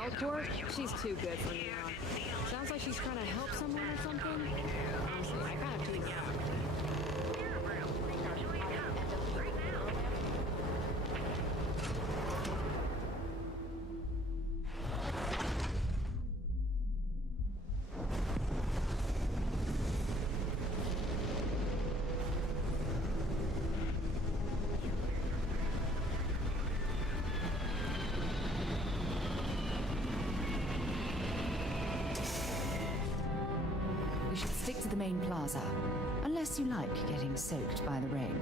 teleport? She's too good for me now. Sounds like she's trying to help someone or something. Honestly, I kind of tuned her out. Stick to the main plaza, unless you like getting soaked by the rain.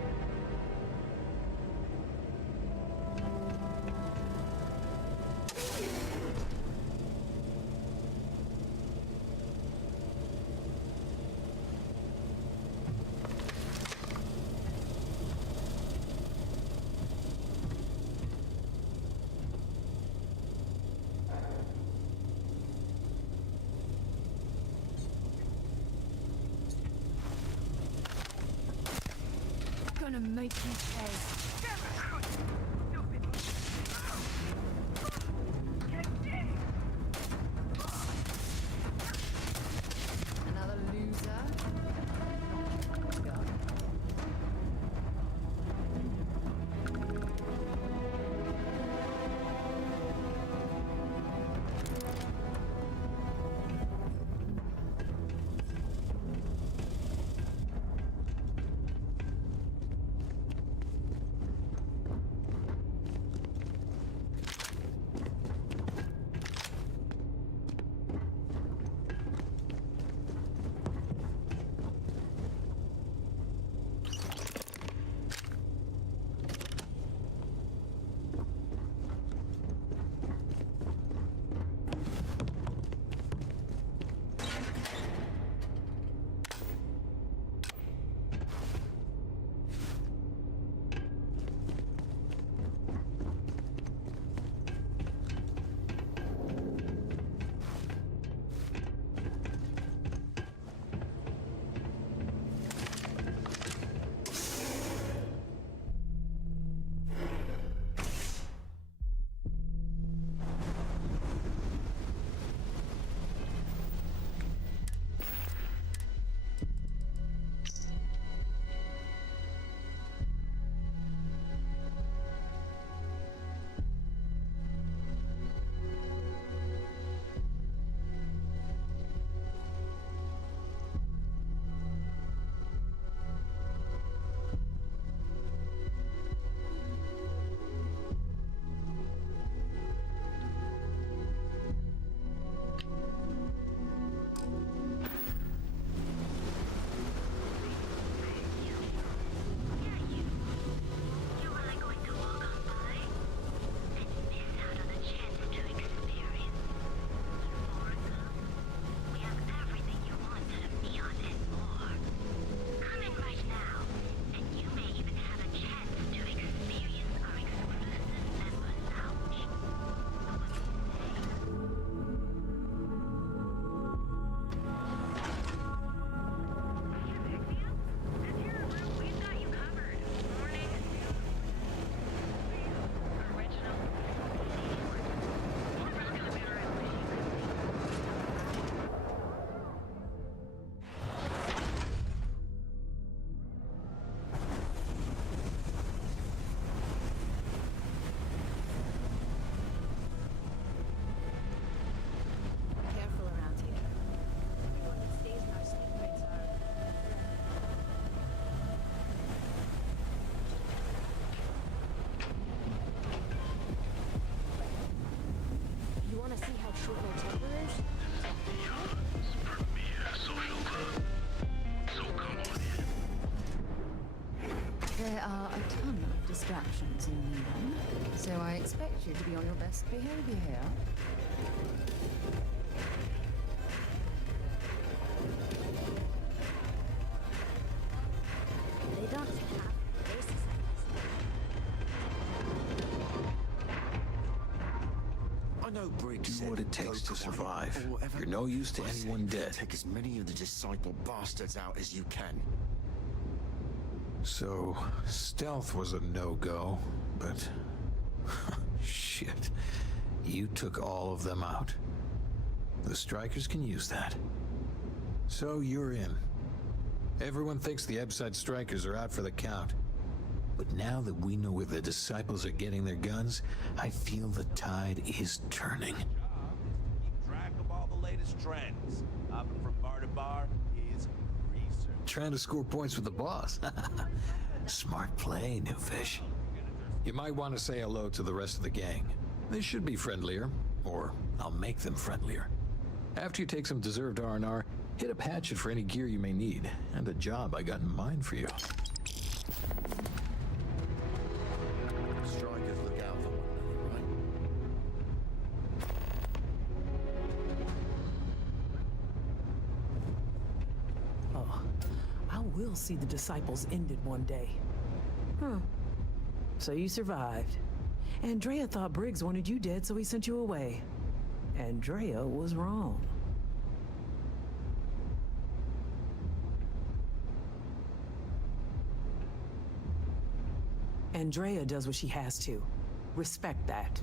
Gonna make you pay. Another loser. There are a ton of distractions in Milan, so I expect you to be on your best behavior here. They don't have races like this. I know Briggs Do said what it takes to survive. or whatever. You're no use to I said anyone dead. Take as many of the disciple bastards out as you can. So, stealth was a no-go, but... shit. You took all of them out. The strikers can use that. So you're in. Everyone thinks the Ebside strikers are out for the count. But now that we know where the disciples are getting their guns, I feel the tide is turning. Keep track of all the latest trends. Hopping from bar to bar is research. Trying to score points with the boss. Smart play, new fish. You might want to say hello to the rest of the gang. They should be friendlier, or I'll make them friendlier. After you take some deserved R&R, hit up Hatchet for any gear you may need, and a job I got in mind for you. Strikers look out for one another, right? Oh, I will see the disciples ended one day. Huh. So you survived. Andrea thought Briggs wanted you dead, so he sent you away. Andrea was wrong. Andrea does what she has to. Respect that.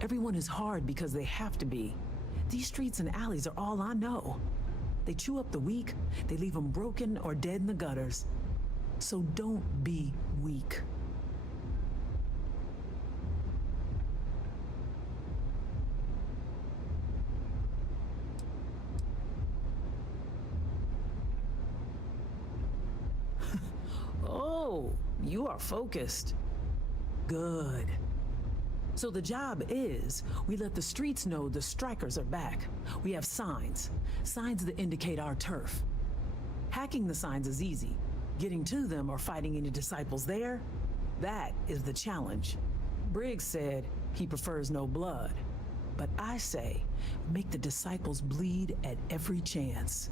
Everyone is hard because they have to be. These streets and alleys are all I know. They chew up the weak, they leave them broken or dead in the gutters. So don't be weak. Oh, you are focused. Good. So the job is, we let the streets know the strikers are back. We have signs that indicate our turf. Hacking the signs is easy. Getting to them or fighting any disciples there, that is the challenge. Briggs said he prefers no blood. But I say, make the disciples bleed at every chance.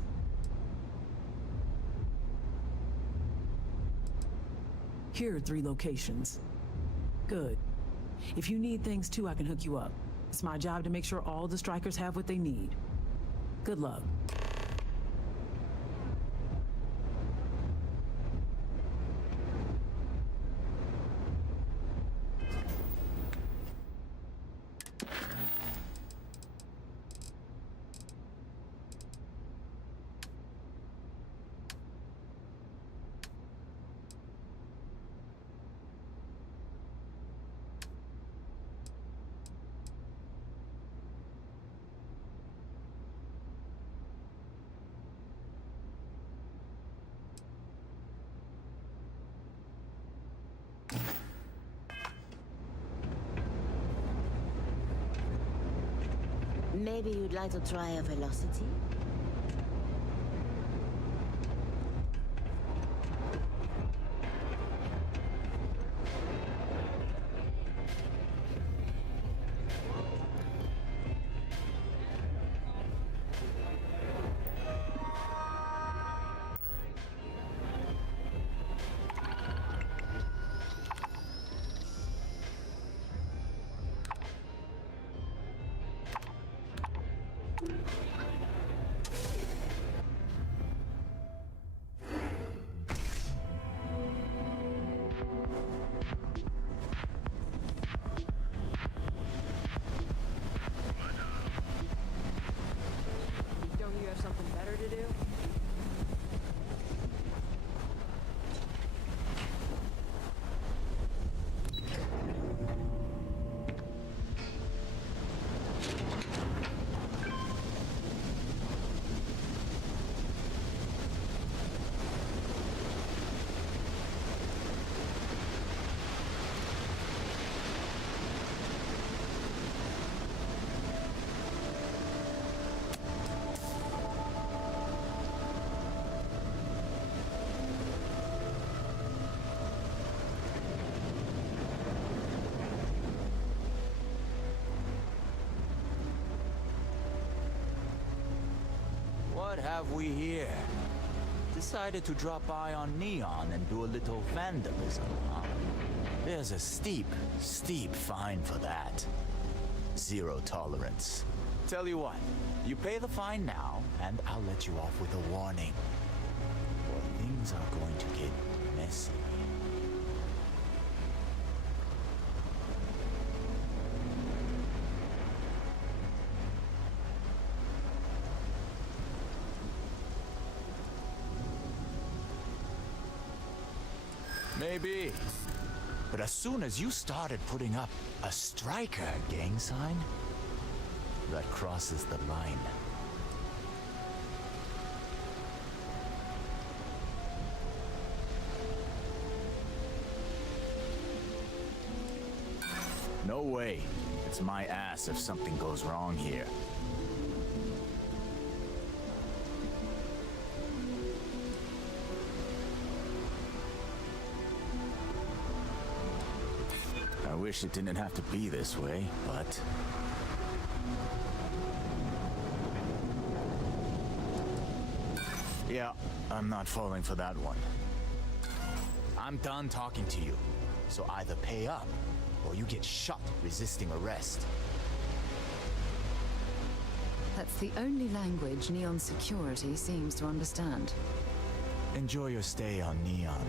Here are 3 locations. Good. If you need things too, I can hook you up. It's my job to make sure all the strikers have what they need. Good luck. Maybe you'd like to try a velocity? Don't you have something better to do? What have we here? Decided to drop by on Neon and do a little vandalism, huh? There's a steep fine for that. Zero tolerance. Tell you what, you pay the fine now, and I'll let you off with a warning. Or things are going to get messy. Maybe. But as soon as you started putting up a striker gang sign, that crosses the line. No way. It's my ass if something goes wrong here. I wish it didn't have to be this way, but... Yeah, I'm not falling for that one. I'm done talking to you, so either pay up, or you get shot resisting arrest. That's the only language Neon Security seems to understand. Enjoy your stay on Neon.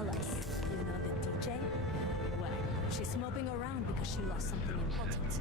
Alice, you know the DJ? Well, she's moping around because she lost something important.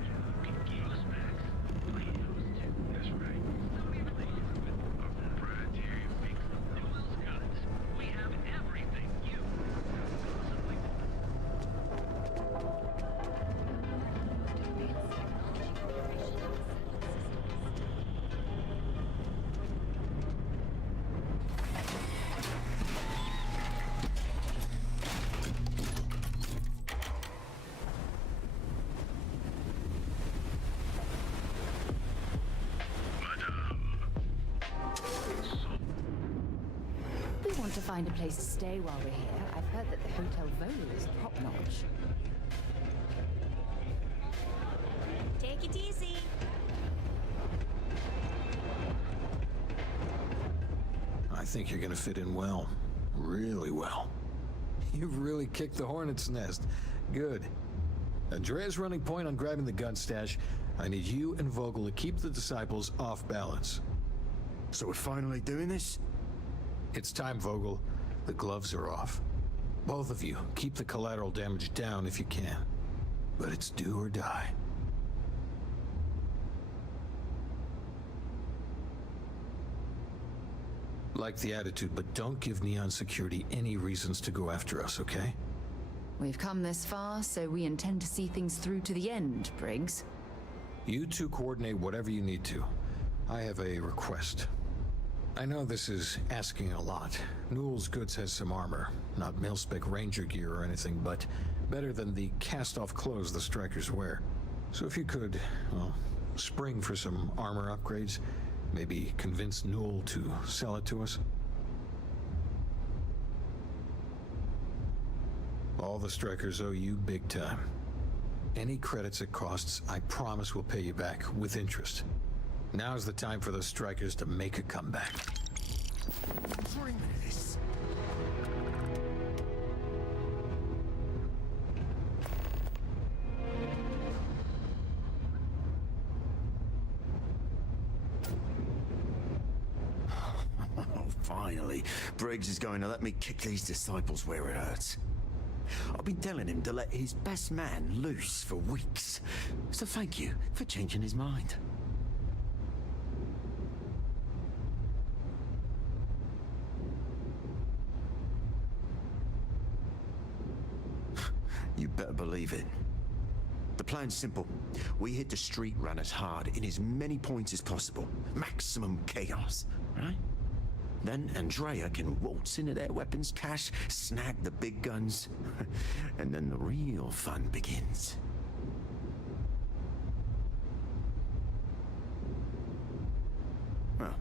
We want to find a place to stay while we're here. I've heard that the Hotel Volo is top-notch. Take it easy. I think you're gonna fit in well. Really well. You've really kicked the hornet's nest. Good. Andrea's running point on grabbing the gun stash. I need you and Vogel to keep the disciples off balance. So we're finally doing this? It's time, Vogel. The gloves are off. Both of you, keep the collateral damage down if you can. But it's do or die. Like the attitude, but don't give Neon Security any reasons to go after us, okay? We've come this far, so we intend to see things through to the end, Briggs. You two coordinate whatever you need to. I have a request. I know this is asking a lot. Newell's Goods has some armor. Not mil-spec ranger gear or anything, but better than the cast-off clothes the strikers wear. So if you could, well, spring for some armor upgrades, maybe convince Newell to sell it to us. All the strikers owe you big time. Any credits it costs, I promise we'll pay you back with interest. Now's the time for the strikers to make a comeback. Bring this. Oh, finally. Briggs is going to let me kick these disciples where it hurts. I've been telling him to let his best man loose for weeks. So thank you for changing his mind. You better believe it. The plan's simple. We hit the street runners hard in as many points as possible. Maximum chaos, right? Then Andrea can waltz into their weapons cache, snag the big guns, and then the real fun begins. Well,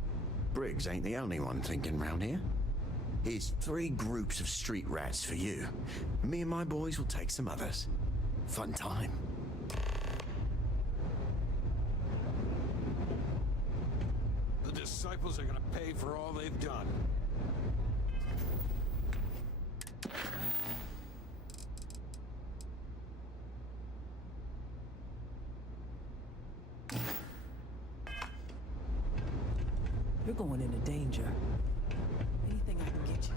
Briggs ain't the only one thinking round here. Here's 3 groups of street rats for you. Me and my boys will take some others. Fun time. The disciples are gonna pay for all they've done. You're going into danger. Anything I can get you.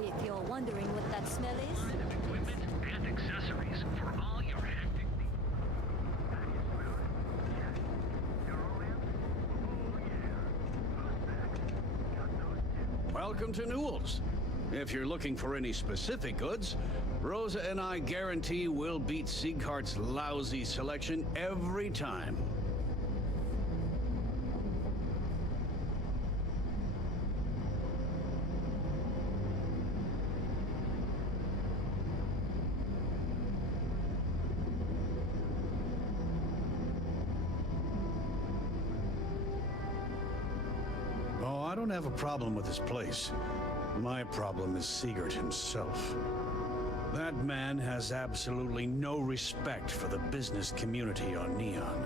If you're wondering what that smell is, Equipment and accessories for all your hectic needs. Welcome to Newell's. If you're looking for any specific goods, Rosa and I guarantee we'll beat Sieghart's lousy selection every time. don't have a problem with this place. My problem is Sigurd himself. That man has absolutely no respect for the business community on Neon.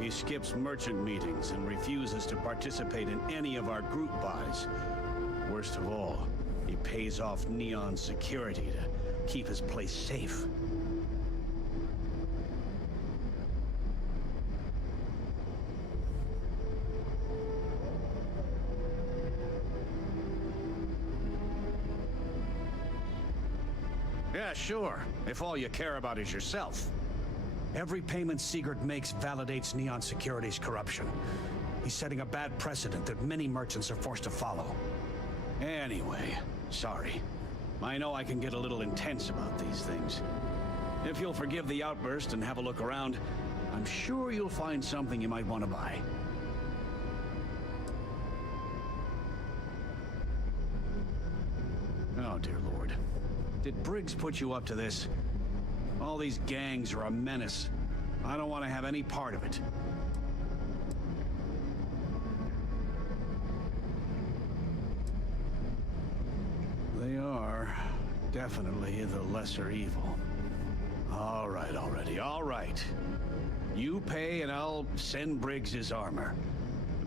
He skips merchant meetings and refuses to participate in any of our group buys. Worst of all, he pays off Neon security to keep his place safe. Yeah, sure, if all you care about is yourself. Every payment Sigurd makes validates Neon Security's corruption. He's setting a bad precedent that many merchants are forced to follow. Anyway, sorry. I know I can get a little intense about these things. If you'll forgive the outburst and have a look around, I'm sure you'll find something you might want to buy. Oh, dear Lord. Did Briggs put you up to this? All these gangs are a menace. I don't want to have any part of it. They are definitely the lesser evil. All right, already, all right. You pay and I'll send Briggs his armor.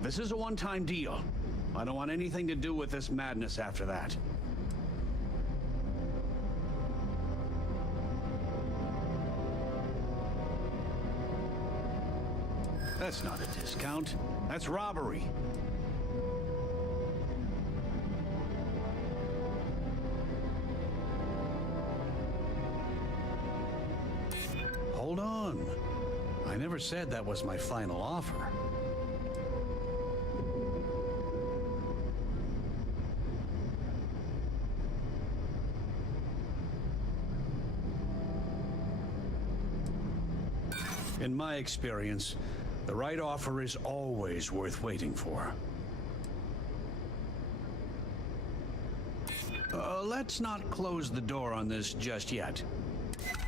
This is a one-time deal. I don't want anything to do with this madness after that. That's not a discount. That's robbery. Hold on. I never said that was my final offer. In my experience, the right offer is always worth waiting for. Let's not close the door on this just yet.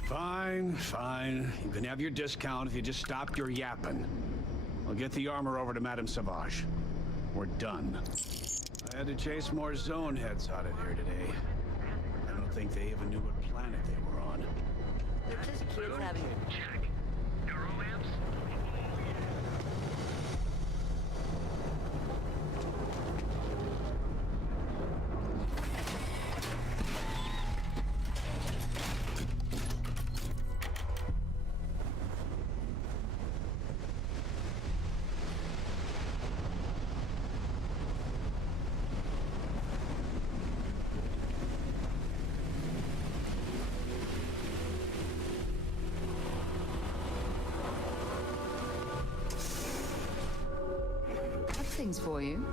Fine, fine. You can have your discount if you just stop your yapping. I'll get the armor over to Madame Sauvage. We're done. I had to chase more zone heads out of here today. I don't think they even knew what planet they were on. They're just kids having Check. Neuroamps? Things for you.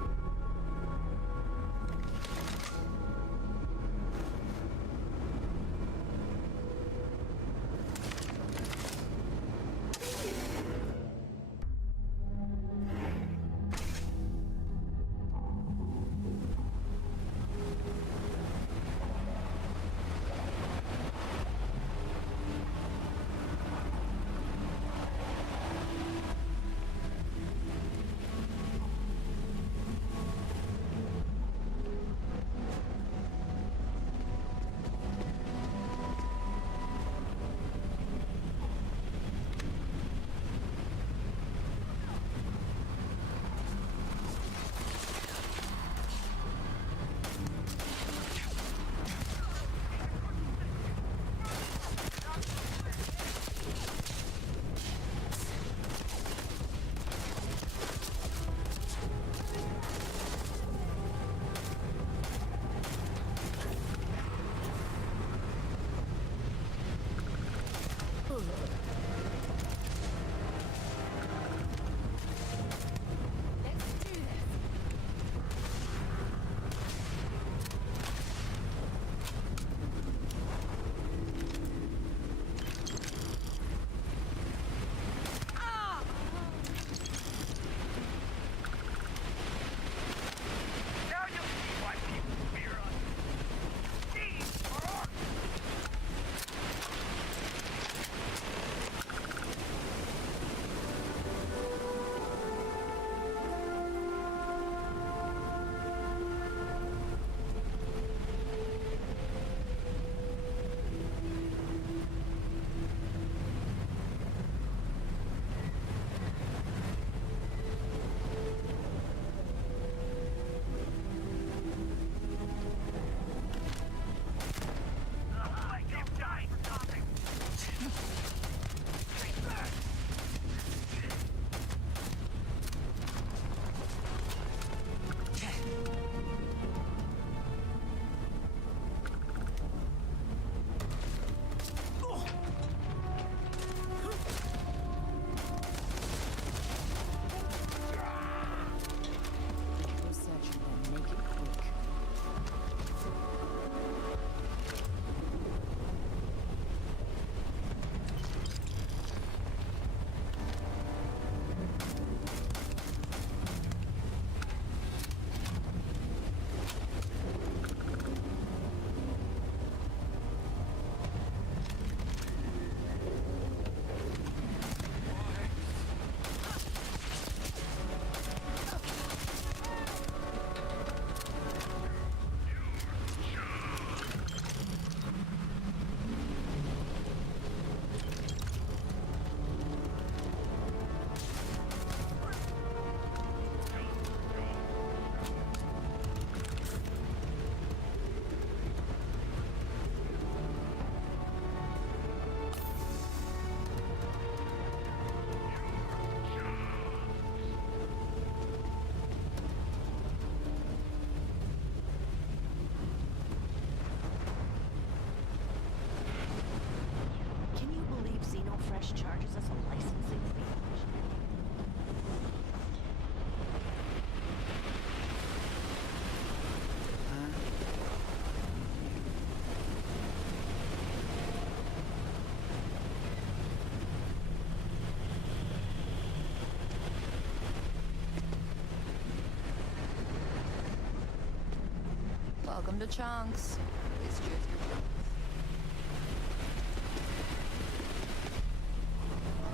Welcome to Chunks. Please choose your guns.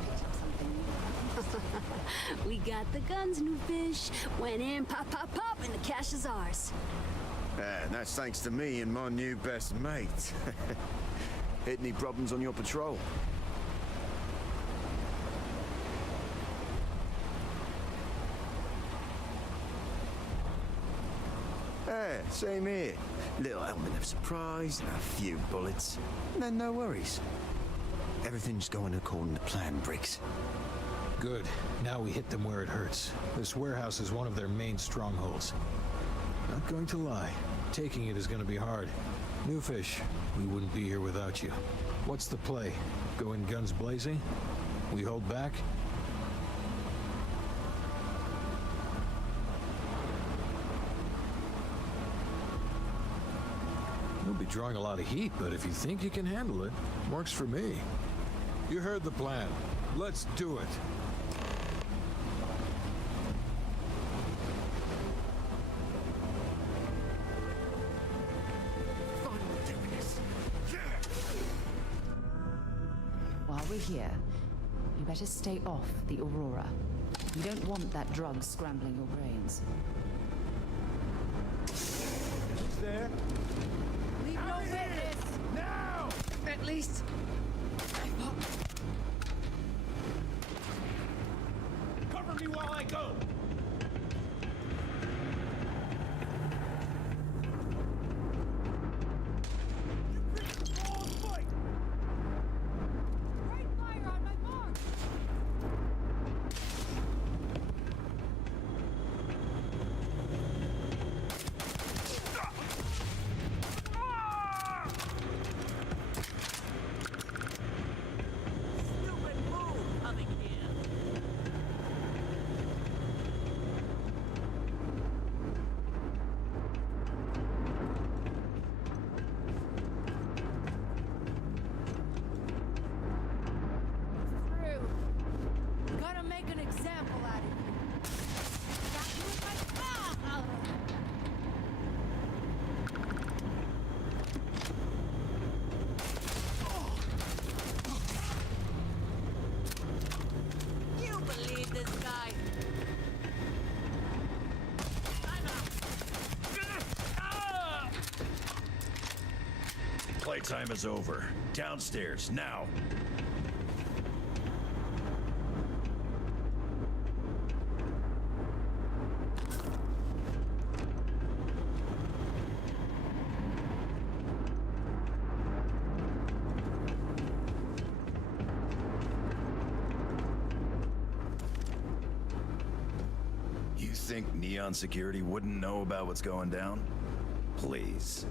Picked up something new. We got the guns, new fish. Went in, pop, pop, pop, and the cash is ours. And that's thanks to me and my new best mate. Hit any problems on your patrol? Same here. Little element of surprise and a few bullets. And then no worries. Everything's going according to plan, Briggs. Good. Now we hit them where it hurts. This warehouse is one of their main strongholds. Not going to lie. Taking it is going to be hard. New fish, we wouldn't be here without you. What's the play? Go in guns blazing? We hold back? You'll be drawing a lot of heat, but if you think you can handle it, works for me. You heard the plan. Let's do it. While we're here, you better stay off the Aurora. You don't want that drug scrambling your brains. There? Leave no witness! Now! At least... Cover me while I go! Playtime is over. Downstairs, now. You think Neon Security wouldn't know about what's going down? Please.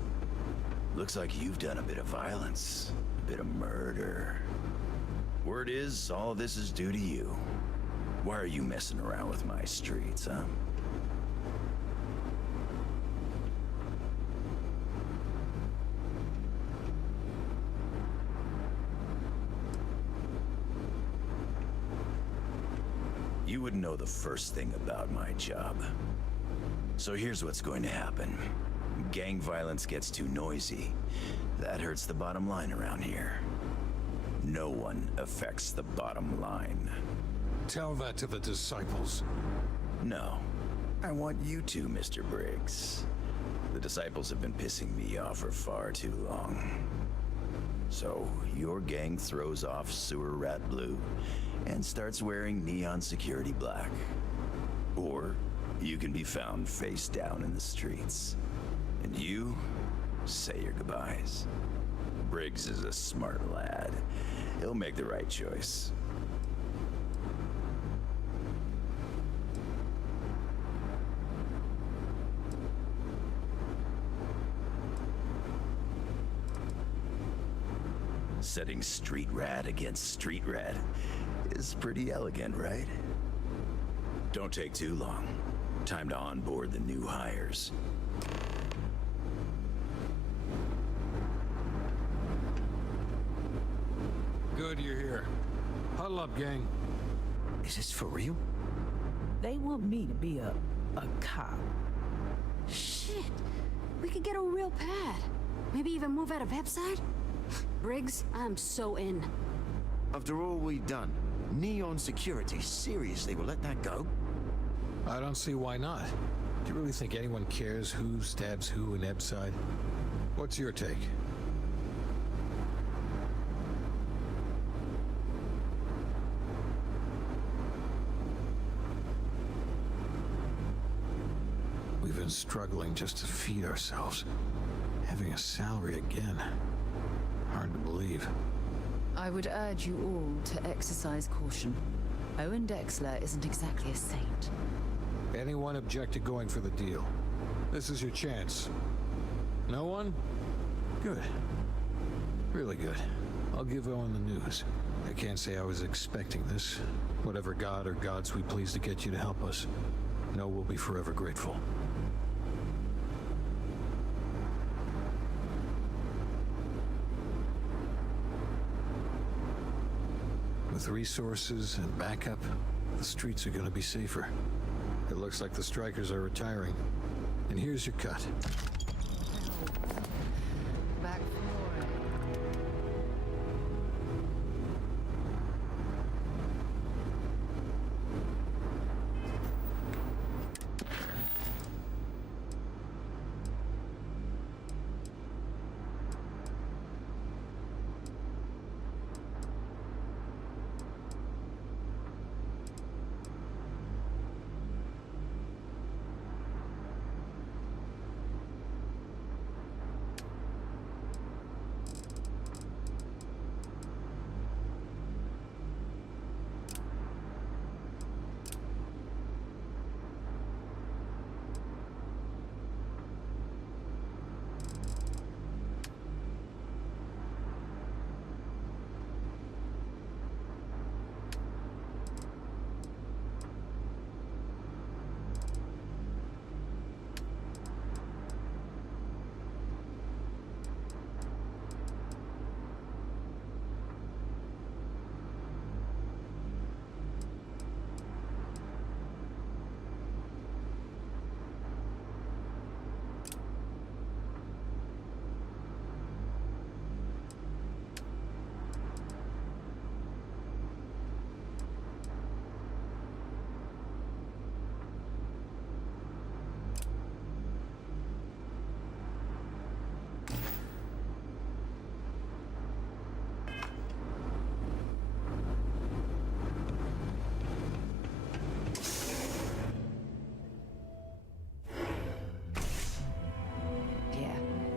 Looks like you've done a bit of violence, a bit of murder. Word is, all of this is due to you. Why are you messing around with my streets, huh? You wouldn't know the first thing about my job. So here's what's going to happen. Gang violence gets too noisy. That hurts the bottom line around here. No one affects the bottom line. Tell that to the disciples. No. I want you to, Mr. Briggs. The disciples have been pissing me off for far too long. So, your gang throws off Sewer Rat Blue and starts wearing Neon Security Black. Or, you can be found face down in the streets. And you say your goodbyes. Briggs is a smart lad. He'll make the right choice. Setting street rat against street rat is pretty elegant, right? Don't take too long. Time to onboard the new hires. Good you're here. Huddle up, gang. Is this for real? They want me to be a cop. Shit. We could get a real pad. Maybe even move out of website. Briggs, I'm so in. After all we've done, Neon Security seriously will let that go? I don't see why not. Do you really think anyone cares who stabs who in Ebside? What's your take? We've been struggling just to feed ourselves. Having a salary again. Hard to believe. I would urge you all to exercise caution. Owen Dexler isn't exactly a saint. Anyone object to going for the deal? This is your chance. No one? Good. Really good. I'll give Owen the news. I can't say I was expecting this. Whatever god or gods we please to get you to help us, know we'll be forever grateful. With resources and backup, the streets are gonna be safer. It looks like the strikers are retiring. And here's your cut. Back for it.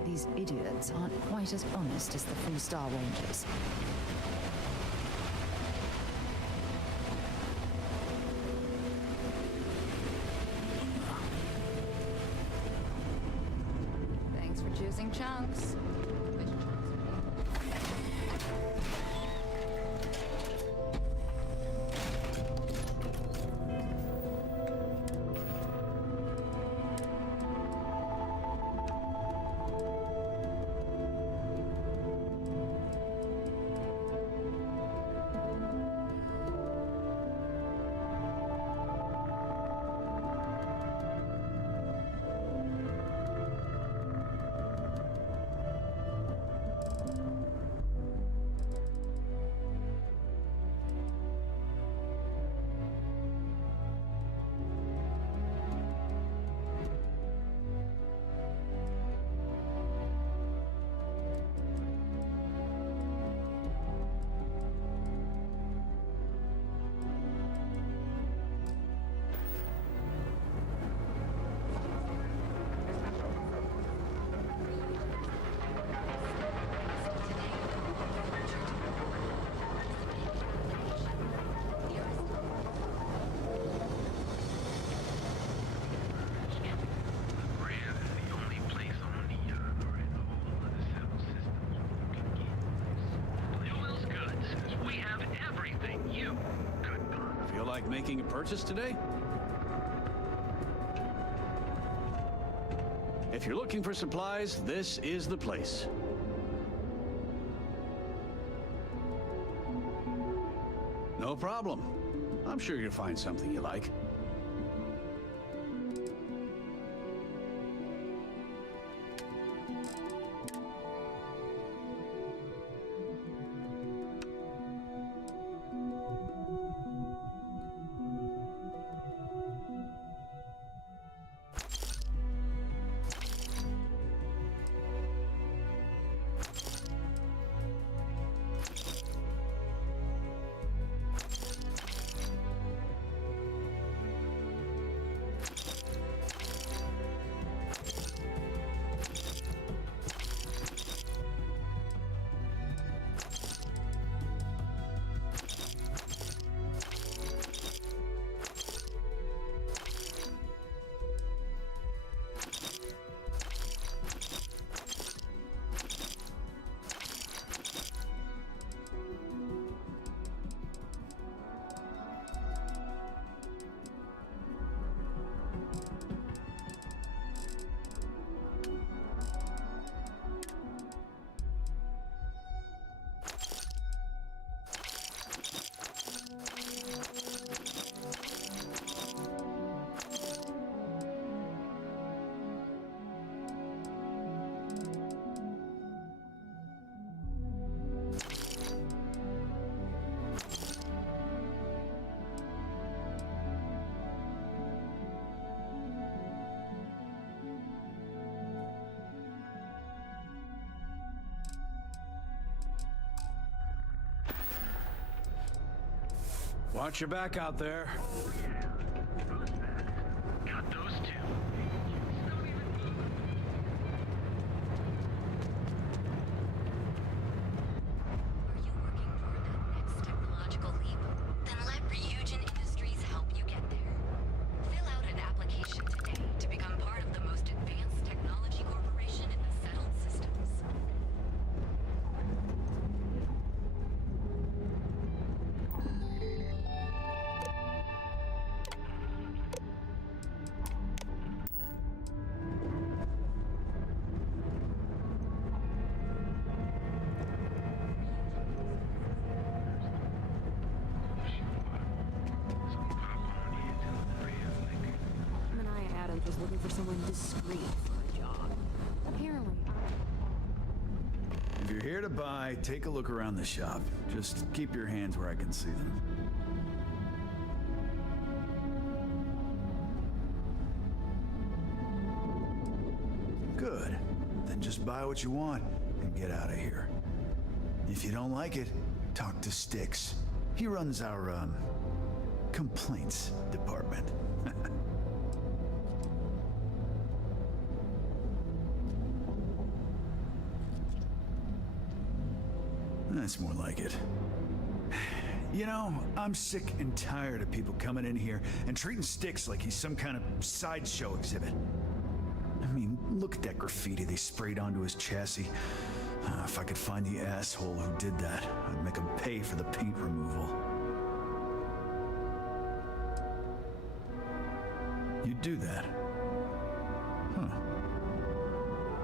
These idiots aren't quite as honest as the 3-star Rangers. Thanks for choosing Chunks. Making a purchase today? If you're looking for supplies, this is the place. No problem. I'm sure you'll find something you like. Watch your back out there. Got those two. Are you working toward that next technological leap? Then let Ryujin Industries help you get there. Fill out an application today to become part of the most advanced technology corporation in the settled systems. Manaya Adams was looking for someone discreet for a job. Apparently, If you're here to buy, take a look around the shop. Just keep your hands where I can see them. Good. Then just buy what you want and get out of here. If you don't like it, talk to Styx. He runs our, complaints department. That's more like it. You know, I'm sick and tired of people coming in here and treating Styx like he's some kind of sideshow exhibit. I mean, look at that graffiti they sprayed onto his chassis. If I could find the asshole who did that, I'd make him pay for the paint removal. You'd do that? Huh.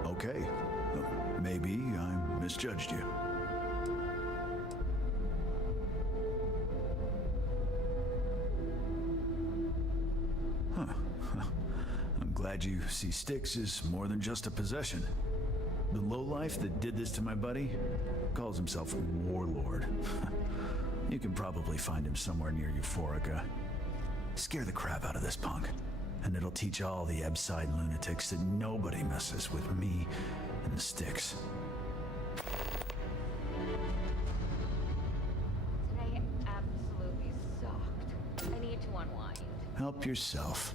Okay. Maybe I misjudged you. Huh. I'm glad you see Styx as more than just a possession. The lowlife that did this to my buddy calls himself a warlord. You can probably find him somewhere near Euphorica. Scare the crap out of this punk, and it'll teach all the Ebside lunatics that nobody messes with me and the Styx. Today absolutely sucked. I need to unwind. Help yourself.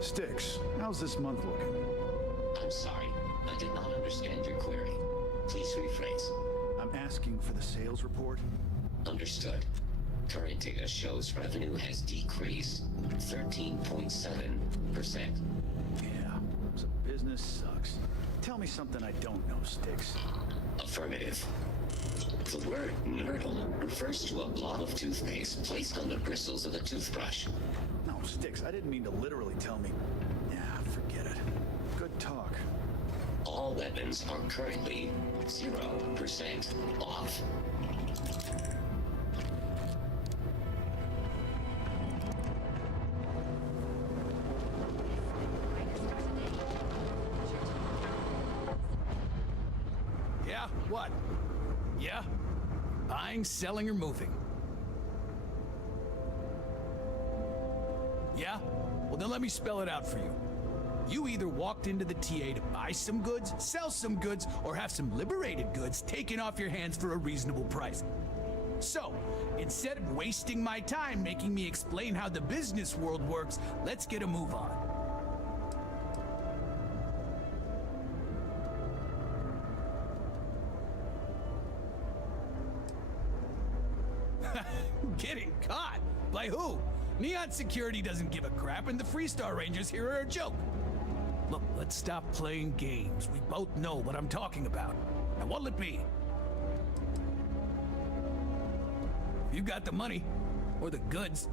Styx, how's this month looking? I'm sorry. I did not understand your query. Please rephrase. I'm asking for the sales report. Understood. Current data shows revenue has decreased 13.7%. Yeah, so business sucks. Tell me something I don't know, Styx. Affirmative. The word nurdle refers to a blob of toothpaste placed on the bristles of a toothbrush. No, Styx, I didn't mean to literally tell me. Yeah, forget it. Good talk. All weapons are currently 0% off. Yeah? What? Yeah? Buying, selling, or moving? Yeah? Well, then let me spell it out for you. You either walked into the TA to buy some goods, sell some goods, or have some liberated goods taken off your hands for a reasonable price. So, instead of wasting my time making me explain how the business world works, let's get a move on. Getting caught? By who? Neon Security doesn't give a crap, and the Freestar Rangers here are a joke. Look, let's stop playing games. We both know what I'm talking about. Now what'll it be? You got the money, or the goods.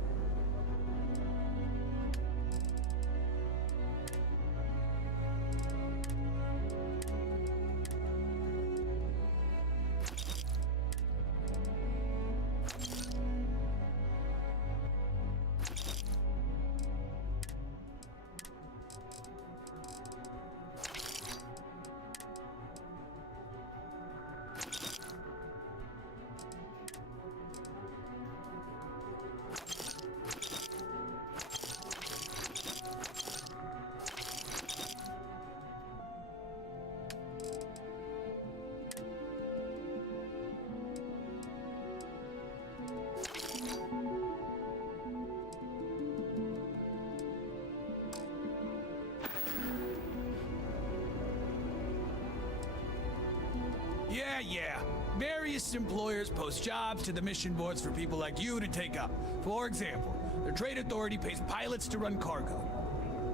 Yeah. Various employers post jobs to the mission boards for people like you to take up. For example, the Trade Authority pays pilots to run cargo.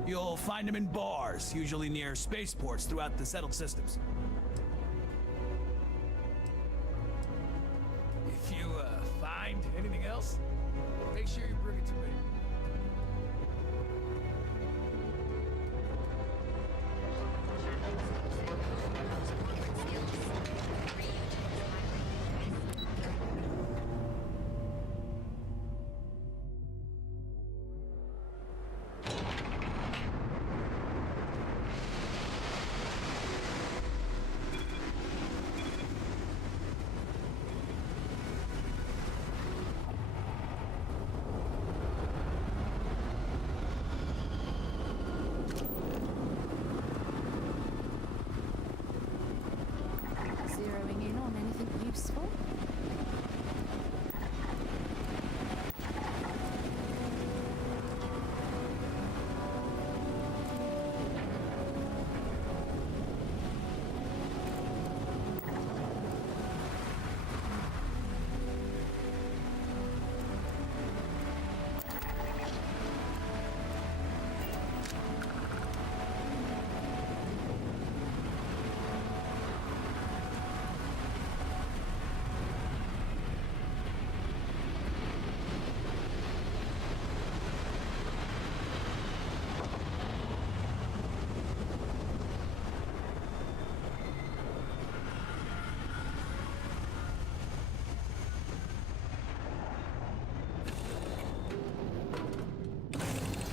You'll find them in bars, usually near spaceports throughout the settled systems. If you find anything else, make sure you bring it to me. Zeroing in on anything useful?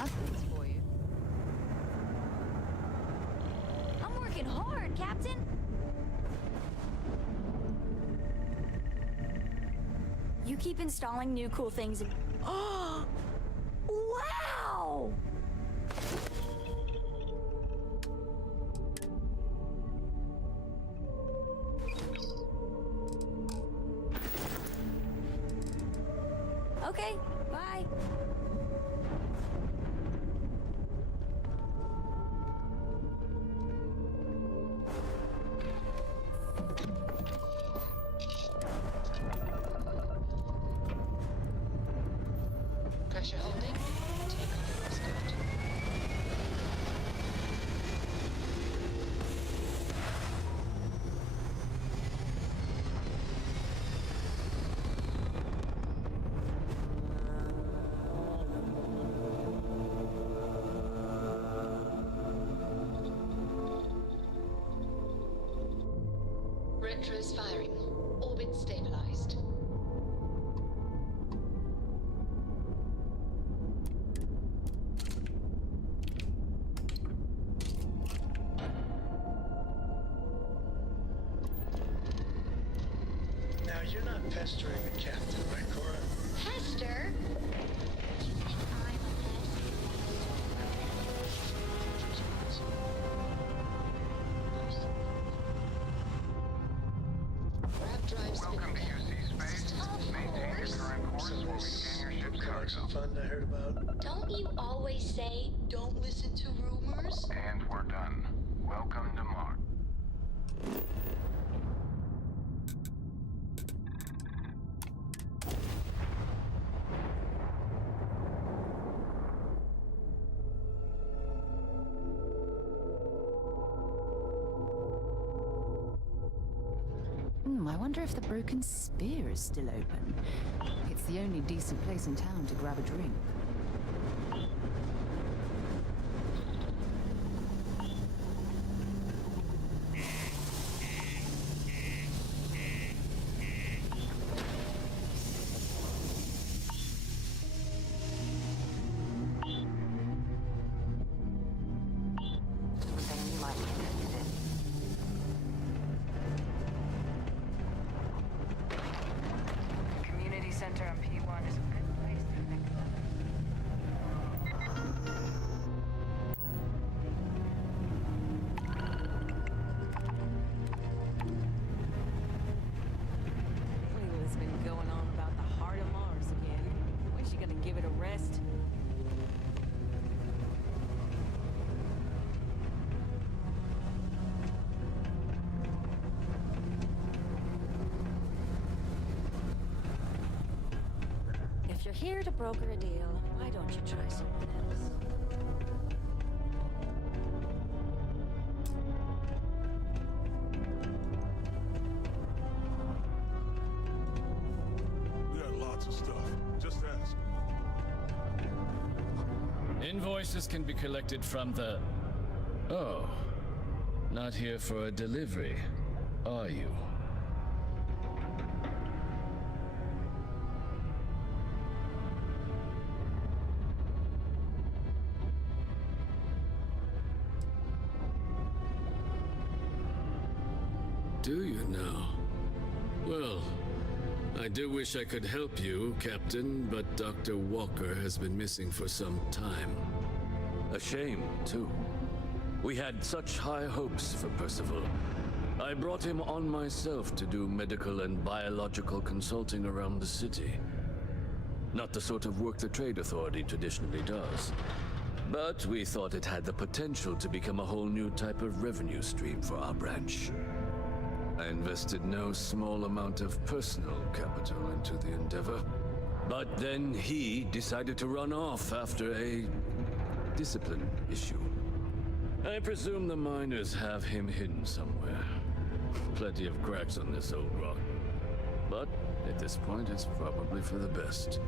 Updates for you. I'm working hard, Captain. You keep installing new cool things and... Oh! Wow! Okay, bye. Pressure holding. Takeoff is good. Retros firing. Orbit stabilized. Now, you're not pestering the captain, right, Cora? Hester? Do you think I'm a pest? Grab drive spinning. Welcome to UC Space. Maintain your current course while we scan your ship's cargo. Fun I heard about. Don't you always say, don't listen to rumors? And we're done. Welcome to Mars. wonder if the Broken Spear is still open. It's the only decent place in town to grab a drink. Community center on P1 is a good place to think about Layla's been going on about the heart of Mars again. When she gonna give it a rest? If you're here to broker a deal, why don't you try someone else? We got lots of stuff. Just ask. Invoices can be collected from the... Oh. Not here for a delivery, are you? Do you now? Well, I do wish I could help you, Captain, but Dr. Walker has been missing for some time. A shame, too. We had such high hopes for Percival. I brought him on myself to do medical and biological consulting around the city. Not the sort of work the Trade Authority traditionally does. But we thought it had the potential to become a whole new type of revenue stream for our branch. I invested no small amount of personal capital into the endeavor. But then he decided to run off after a discipline issue. I presume the miners have him hidden somewhere. Plenty of cracks on this old rock. But at this point, it's probably for the best.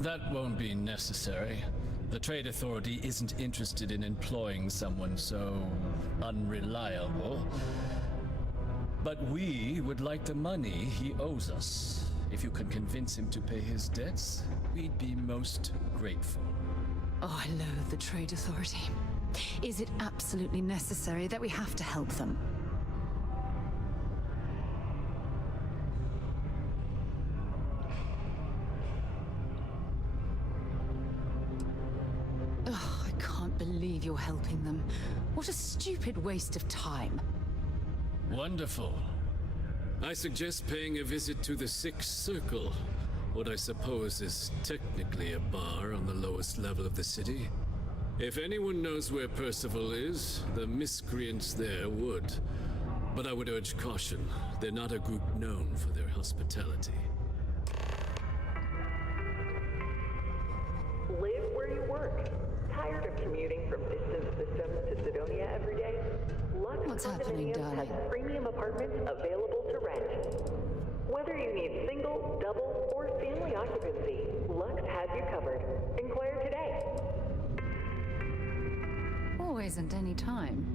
That won't be necessary. The Trade Authority isn't interested in employing someone so unreliable. But we would like the money he owes us. If you can convince him to pay his debts, we'd be most grateful. Oh, I loathe the Trade Authority. Is it absolutely necessary that we have to help them? Ugh, I can't believe you're helping them. What a stupid waste of time. Wonderful. I suggest paying a visit to the Sixth Circle, what I suppose is technically a bar on the lowest level of the city. If anyone knows where Percival is, the miscreants there would. But I would urge caution. They're not a group known for their hospitality. Live where you work. Tired of commuting from distant systems to Sidonia every day? Lux What's happening, darling? has premium apartments available to rent. Whether you need single, double, or family occupancy, Lux has you covered. Inquire today. Always and any time.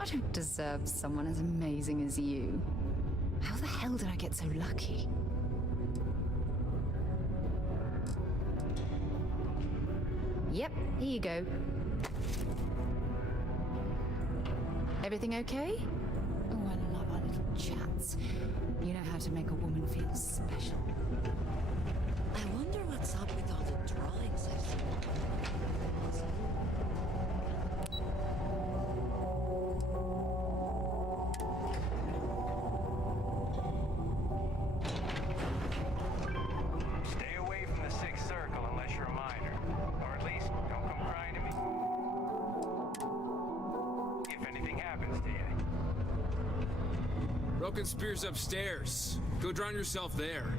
I don't deserve someone as amazing as you. How the hell did I get so lucky? Yep, here you go. Everything okay? Oh, I love our little chats. You know how to make a woman feel special. I wonder what's up with all the drawings I've seen. Broken Spear's upstairs. Go drown yourself there.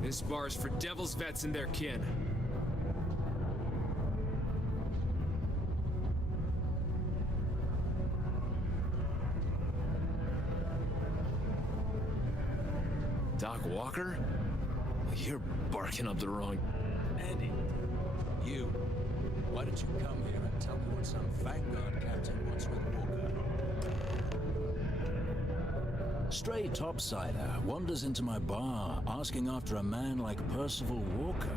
This bar's for devil's vets and their kin. Doc Walker? You're barking up the wrong... Andy, you. Why did you come here and tell me what some Vanguard captain wants with Walker? Stray topsider wanders into my bar asking after a man like Percival Walker.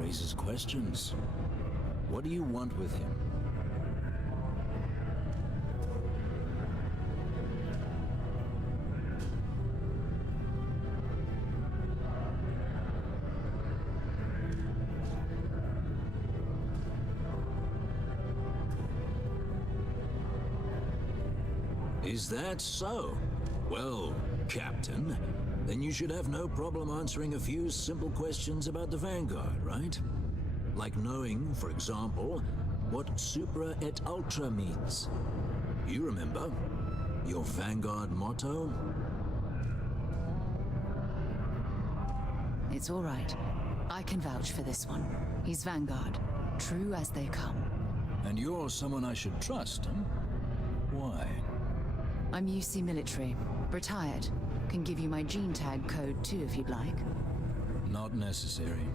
Raises questions. What do you want with him? Is that so? Well, Captain, then you should have no problem answering a few simple questions about the Vanguard, right? Like knowing, for example, what Supra et Ultra means. You remember? Your Vanguard motto? It's all right. I can vouch for this one. He's Vanguard. True as they come. And you're someone I should trust, huh? Why? I'm UC military. Retired. Can give you my gene tag code too if you'd like. Not necessary.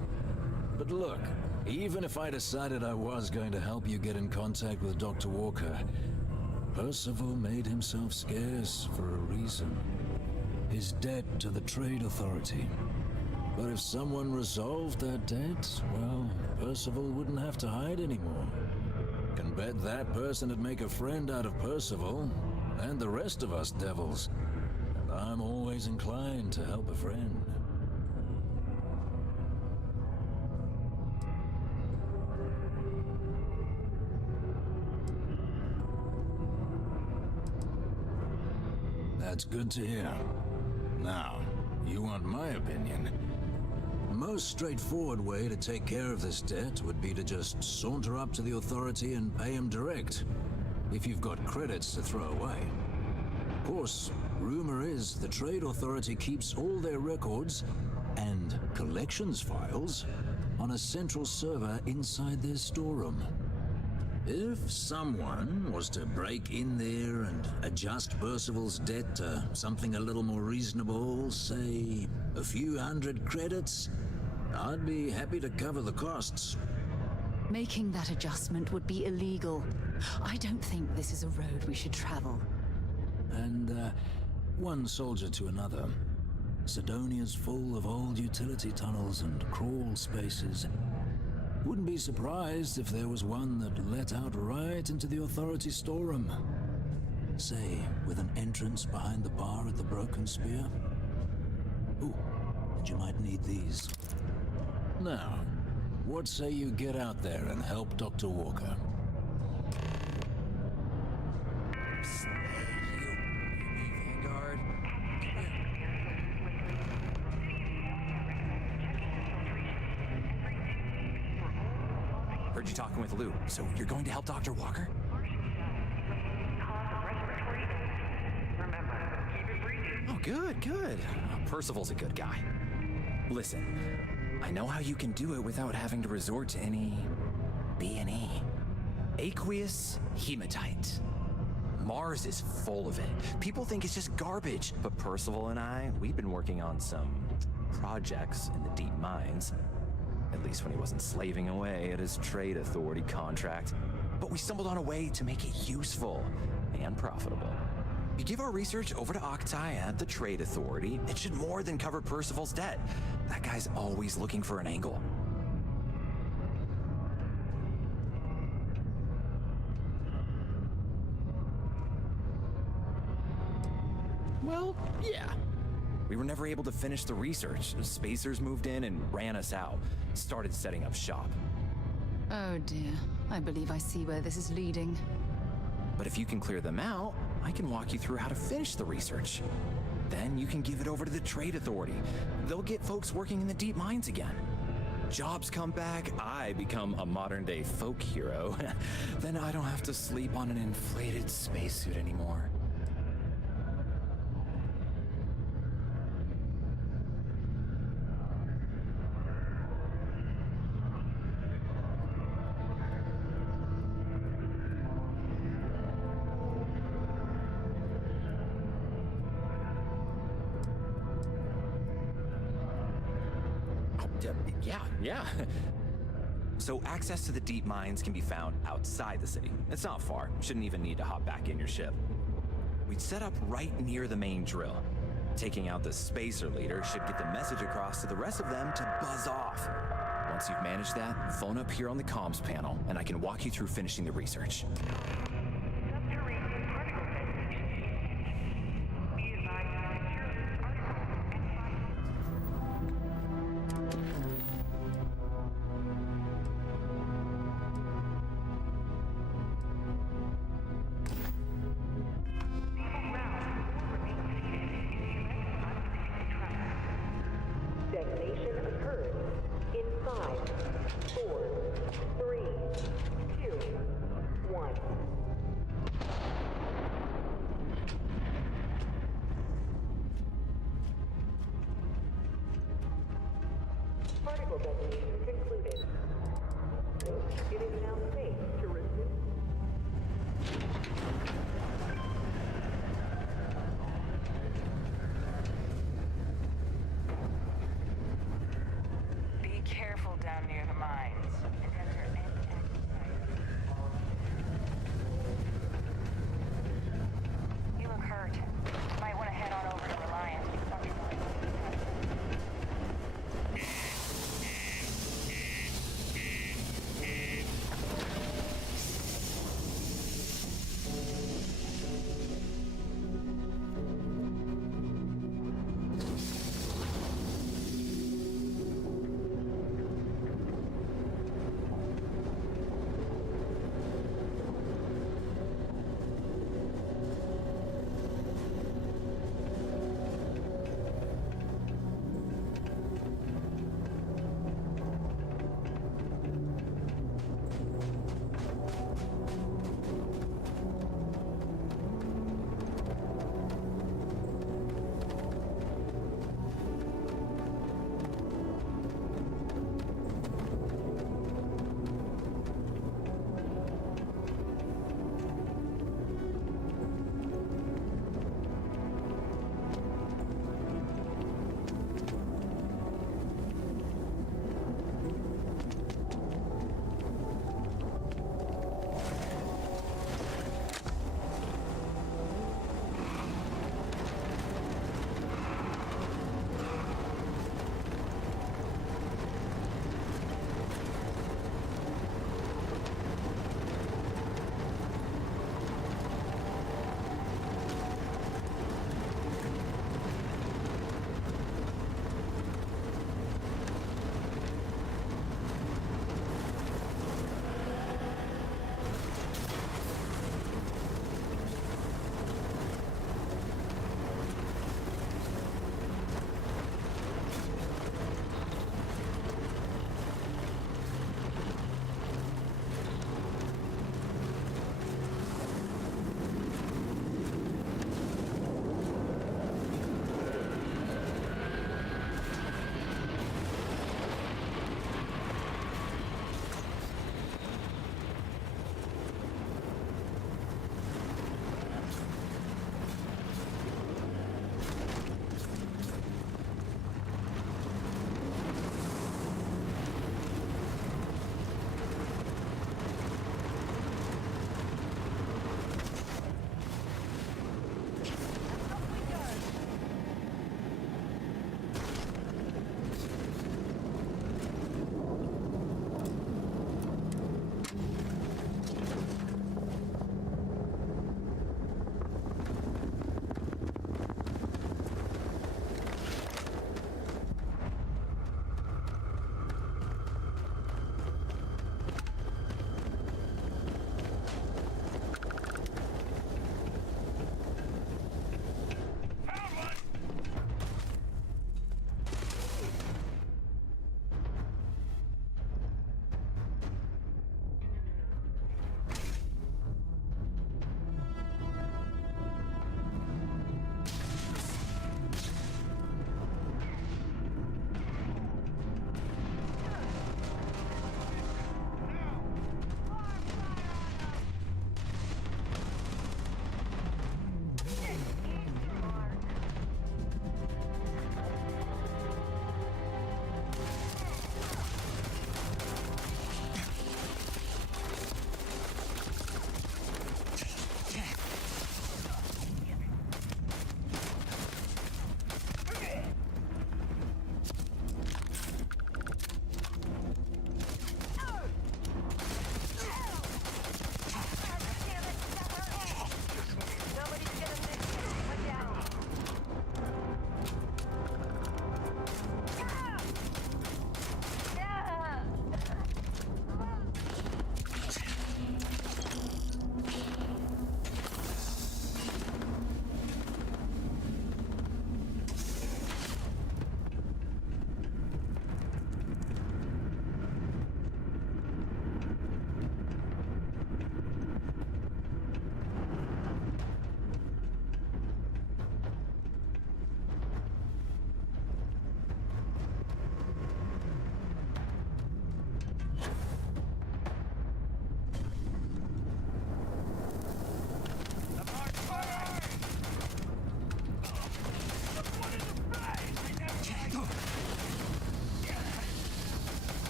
But look, even if I decided I was going to help you get in contact with Dr. Walker, Percival made himself scarce for a reason. His debt to the Trade Authority. But if someone resolved that debt, well, Percival wouldn't have to hide anymore. Can bet that person would make a friend out of Percival, and the rest of us devils. And I'm always inclined to help a friend. That's good to hear. Now, you want my opinion? The most straightforward way to take care of this debt would be to just saunter up to the Authority and pay him direct. If you've got credits to throw away. Of course, rumor is the Trade Authority keeps all their records and collections files on a central server inside their storeroom. If someone was to break in there and adjust Percival's debt to something a little more reasonable, say a few hundred credits, I'd be happy to cover the costs. Making that adjustment would be illegal. I don't think this is a road we should travel. And, one soldier to another. Sidonia's full of old utility tunnels and crawl spaces. Wouldn't be surprised if there was one that let out right into the Authority storeroom. Say, with an entrance behind the bar at the Broken Spear. Ooh, and you might need these. Now, what say you get out there and help Dr. Walker? Vanguard. Heard you talking with Lou, so you're going to help Dr. Walker? Oh, good, good. Percival's a good guy. Listen, I know how you can do it without having to resort to any B&E. Aqueous hematite. Mars is full of it. People think it's just garbage, but Percival and I, we've been working on some projects in the deep mines. At least when he wasn't slaving away at his Trade Authority contract. But we stumbled on a way to make it useful and profitable. You give our research over to Octai at the Trade Authority, it should more than cover Percival's debt. That guy's always looking for an angle. Well, yeah. We were never able to finish the research. Spacers moved in and ran us out. Started setting up shop. Oh dear. I believe I see where this is leading. But if you can clear them out, I can walk you through how to finish the research. Then you can give it over to the Trade Authority. They'll get folks working in the deep mines again. Jobs come back, I become a modern-day folk hero. Then I don't have to sleep on an inflated spacesuit anymore. Yeah. So access to the deep mines can be found outside the city. It's not far. Shouldn't even need to hop back in your ship. We'd set up right near the main drill. Taking out the spacer leader should get the message across to the rest of them to buzz off. Once you've managed that, phone up here on the comms panel, and I can walk you through finishing the research. Detonation occurred in 5, 4, 3, 2, 1. Particle detonation concluded. It is now safe to resume. Be careful down near the mines and enter any active site. You look hurt. Might want to head on over to Reliant. Dr.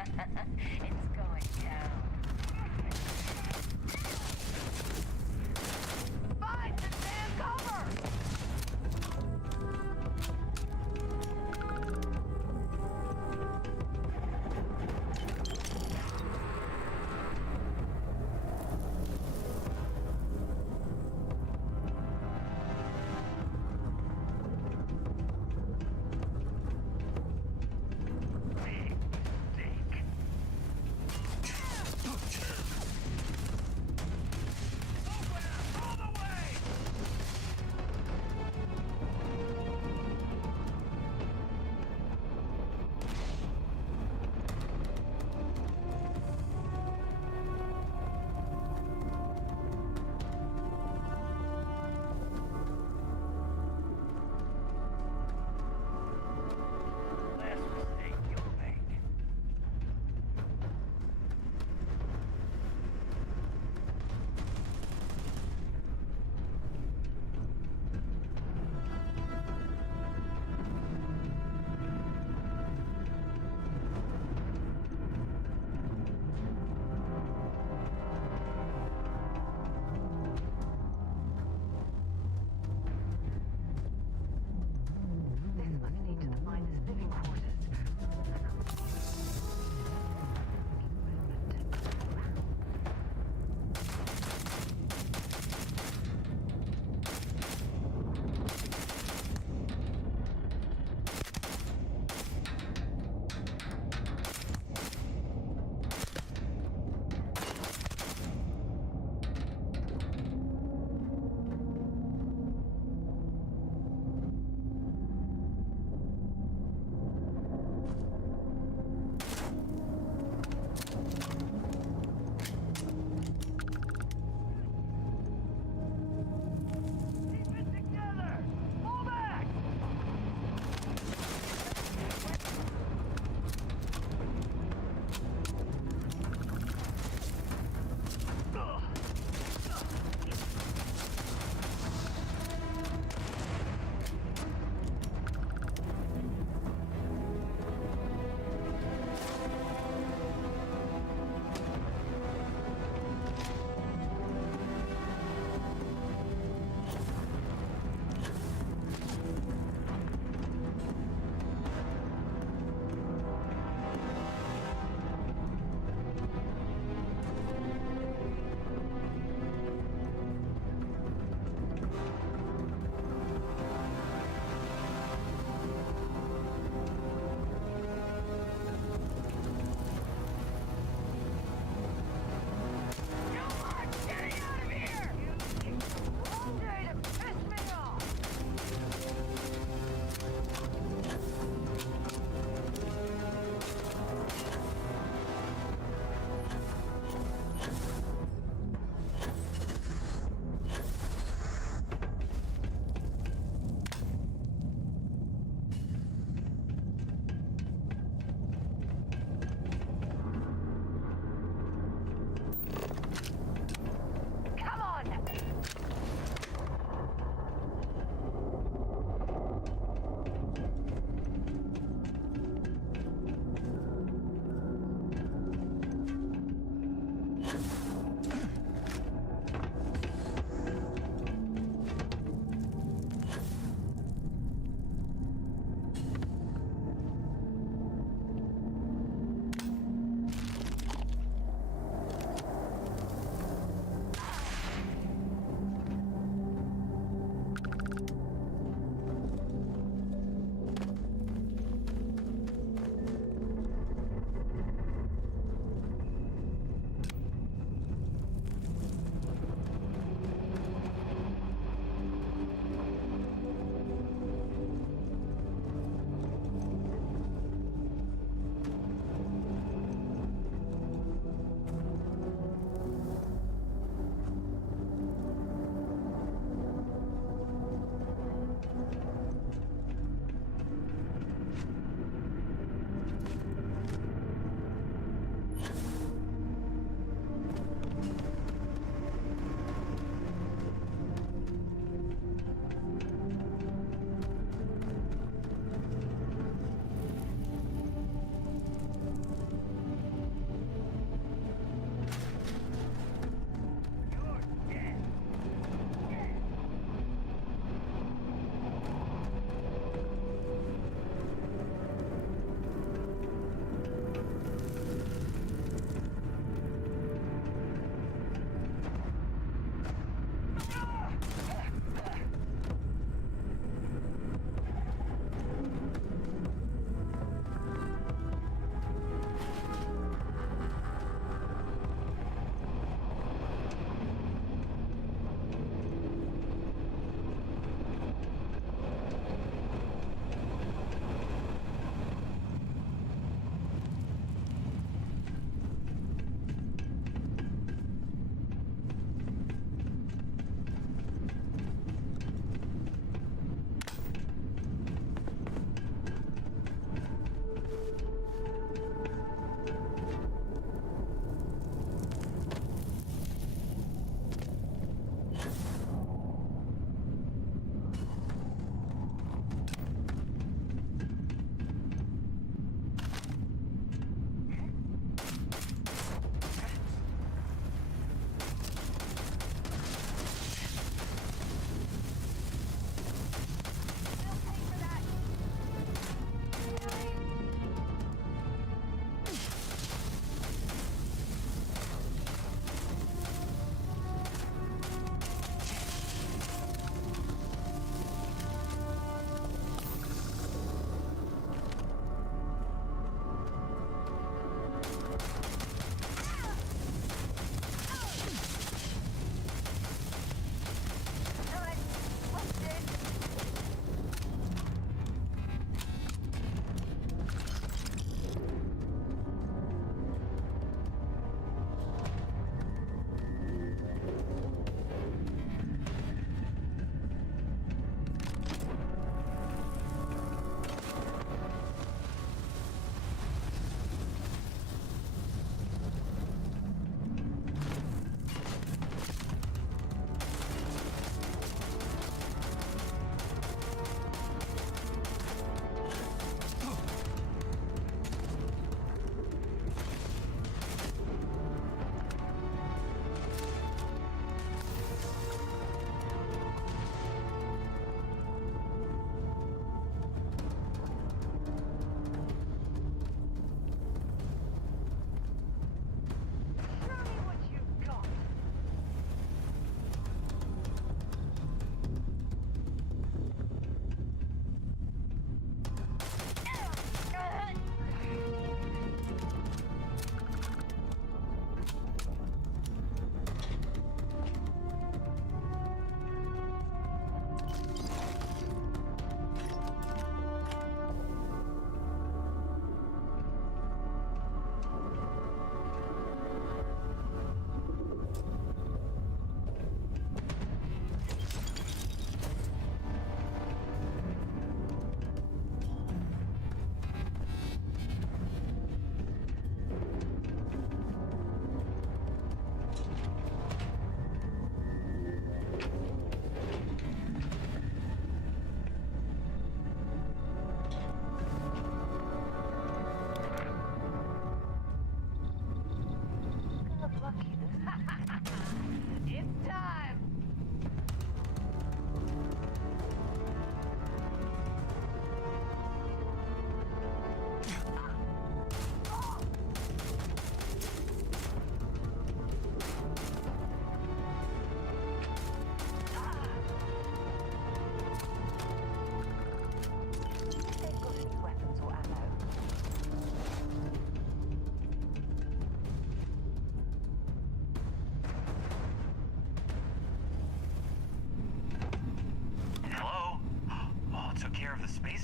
It's going down. Find some damn cover!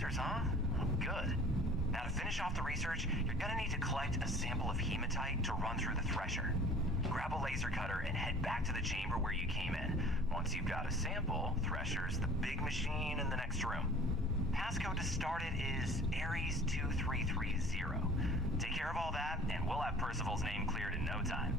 tracers, huh? Oh, good. Now to finish off the research, you're gonna need to collect a sample of hematite to run through the thresher. Grab a laser cutter and head back to the chamber where you came in. Once you've got a sample, Thresher's the big machine in the next room. Passcode to start it is Ares 2330. Take care of all that, and we'll have Percival's name cleared in no time.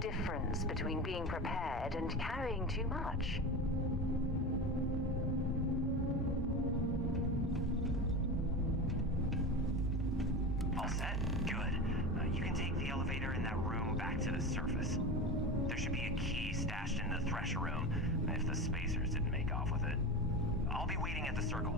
Difference between being prepared and carrying too much. All set? Good. You can take the elevator in that room back to the surface. There should be a key stashed in the Thresher room, if the spacers didn't make off with it. I'll be waiting at the circle.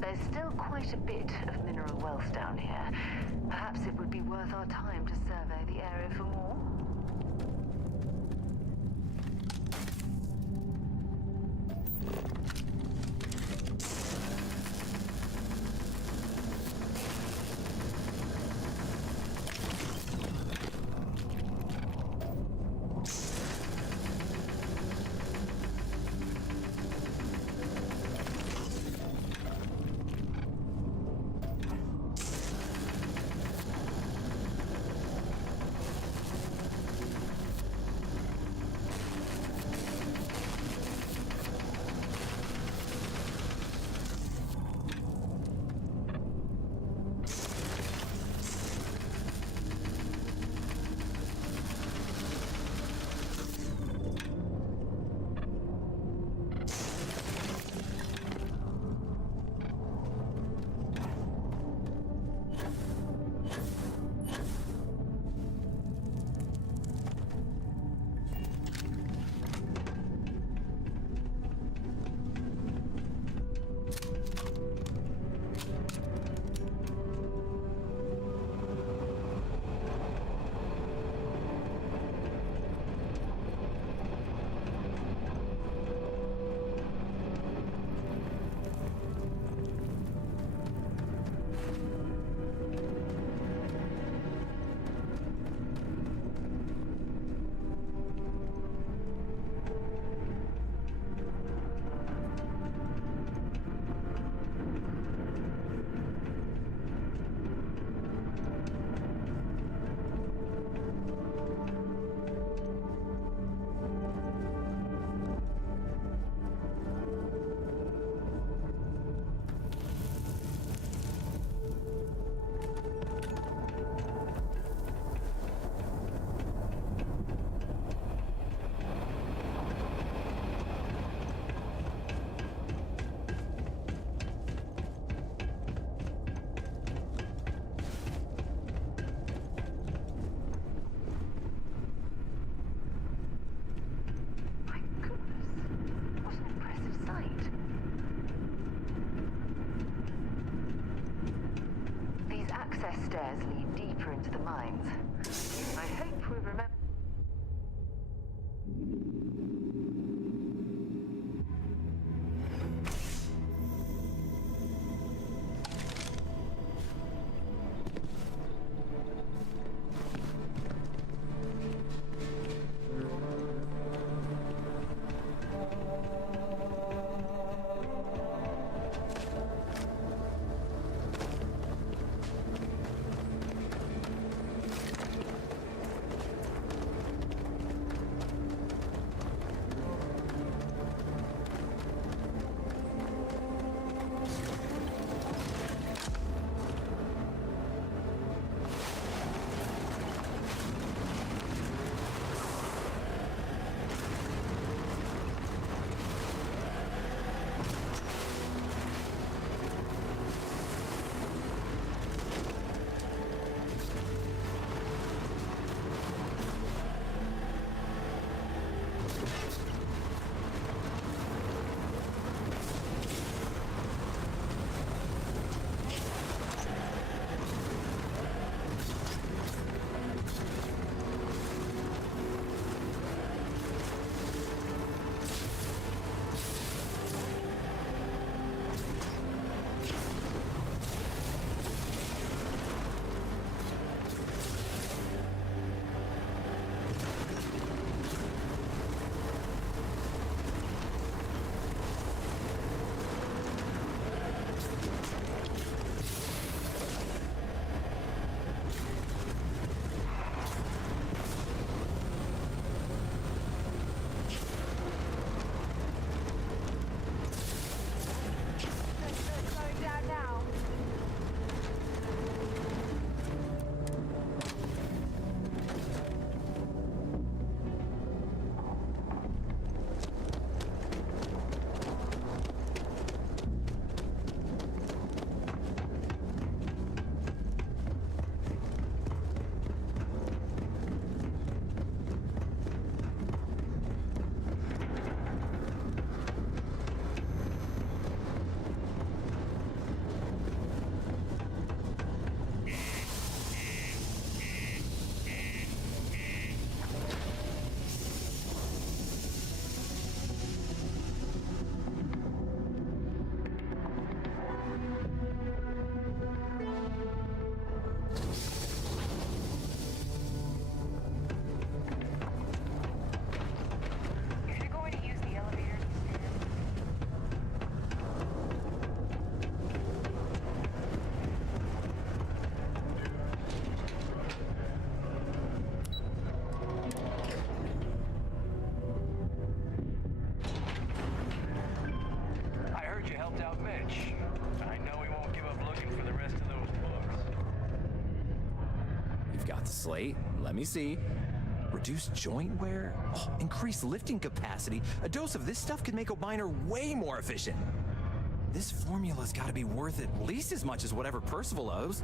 There's still quite a bit of mineral wealth down here. Perhaps it would be worth our time to survey the area for more. stairs lead deeper into the mines. I hope we remember. Slate, let me see. Reduce joint wear? Oh, increase lifting capacity? A dose of this stuff could make a miner way more efficient. This formula's gotta be worth at least as much as whatever Percival owes.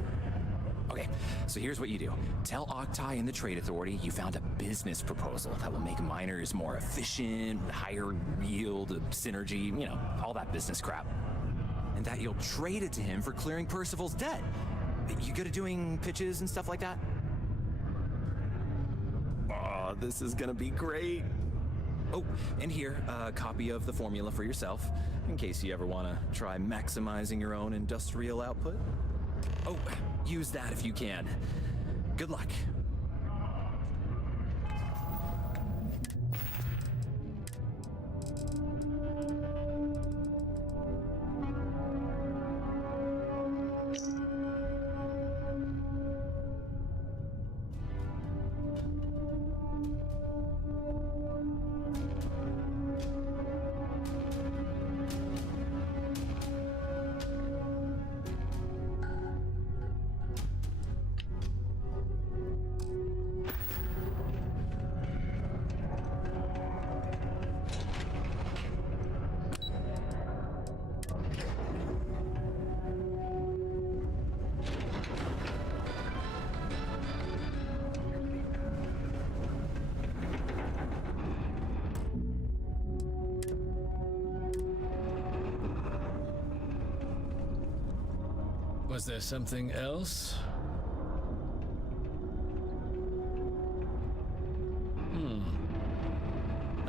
Okay, so here's what you do. Tell Octai and the Trade Authority you found a business proposal that will make miners more efficient, higher yield, synergy, you know, all that business crap. And that you'll trade it to him for clearing Percival's debt. You good at doing pitches and stuff like that? Oh, this is gonna be great. Oh, and here, a copy of the formula for yourself, in case you ever want to try maximizing your own industrial output. Oh, use that if you can. Good luck. Was there something else?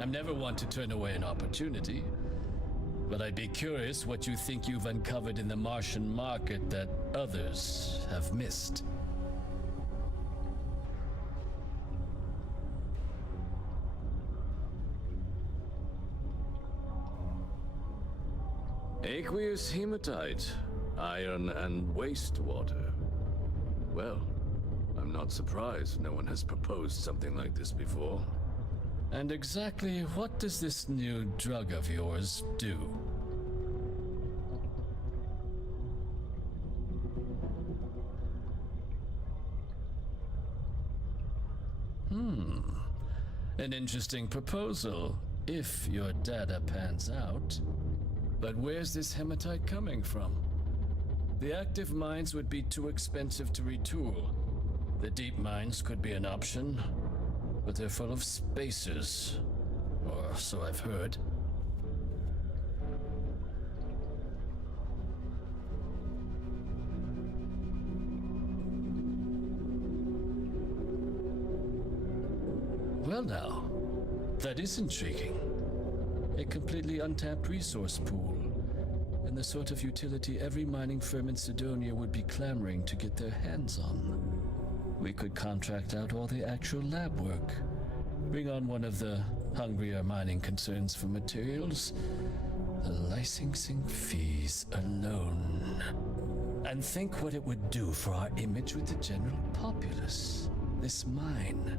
I'm never one to turn away an opportunity. But I'd be curious what you think you've uncovered in the Martian market that others have missed. Aqueous hematite, iron and wastewater. Well, I'm not surprised no one has proposed something like this before. And exactly what does this new drug of yours do? An interesting proposal, if your data pans out. But where's this hematite coming from? The active mines would be too expensive to retool. The deep mines could be an option, but they're full of spacers, or so I've heard. Well now, that is intriguing. A completely untapped resource pool, and the sort of utility every mining firm in Sidonia would be clamoring to get their hands on. We could contract out all the actual lab work, bring on one of the hungrier mining concerns for materials, the licensing fees alone. And think what it would do for our image with the general populace. This mine,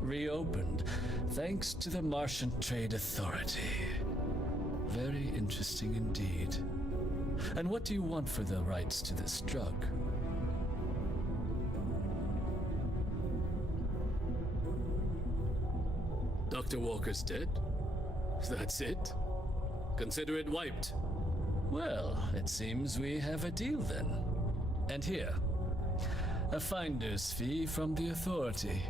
reopened thanks to the Martian Trade Authority. Very interesting indeed. And what do you want for the rights to this drug? Dr. Walker's dead? That's it? Consider it wiped. Well, it seems we have a deal then. And here, a finder's fee from the Authority.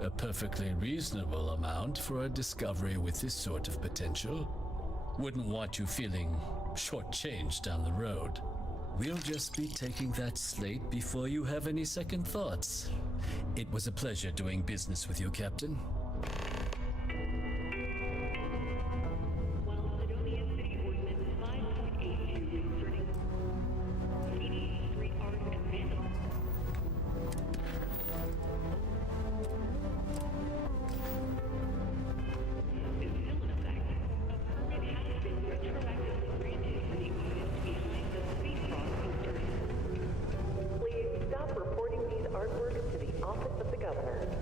A perfectly reasonable amount for a discovery with this sort of potential. Wouldn't want you feeling shortchanged down the road. We'll just be taking that slate before you have any second thoughts. It was a pleasure doing business with you, Captain. While Sidonia City Ordinance 5.82 concerning speedy street art and vandalism. Is still in effect, a permit has been retroactively granted for the artist behind the Space Frog posters. Please stop reporting these artworks to the Office of the Governor.